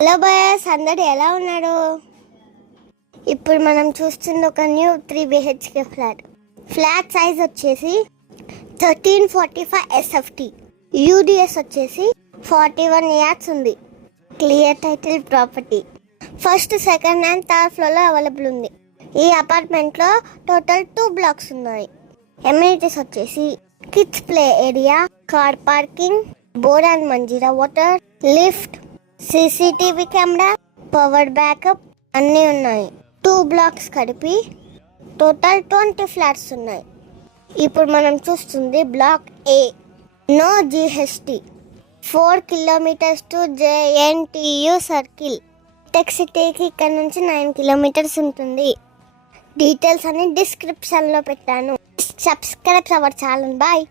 Hello boys, అందరు ఎలా ఉన్నారు? ఇప్పుడు మనం చూస్తుంది ఒక న్యూ 3 BHK ఫ్లాట్ సైజ్ వచ్చేసి 1345 SFT, యూడిఎస్ వచ్చేసి 41 yards ఉంది. Clear title property. First, second and third ఫ్లోర్లో అవైలబుల్ ఉంది. ఈ అపార్ట్మెంట్లో టోటల్ 2 blocks ఉన్నాయి. ఎమ్యూనిటీస్ వచ్చేసి kids play area, car parking, bore and Manjira water, lift, CCTV camera, power backup అన్నీ ఉన్నాయి. 2 blocks కలిపి టోటల్ 20 ఫ్లాట్స్ ఉన్నాయి. ఇప్పుడు మనం చూస్తుంది block A. No GST. 4 kilometers to JNTU circle. Tech సిటీకి ఇక్కడ నుంచి 9 kilometers ఉంటుంది. డీటెయిల్స్ అన్ని డిస్క్రిప్షన్లో పెట్టాను. Subscribe our channel. బాయ్.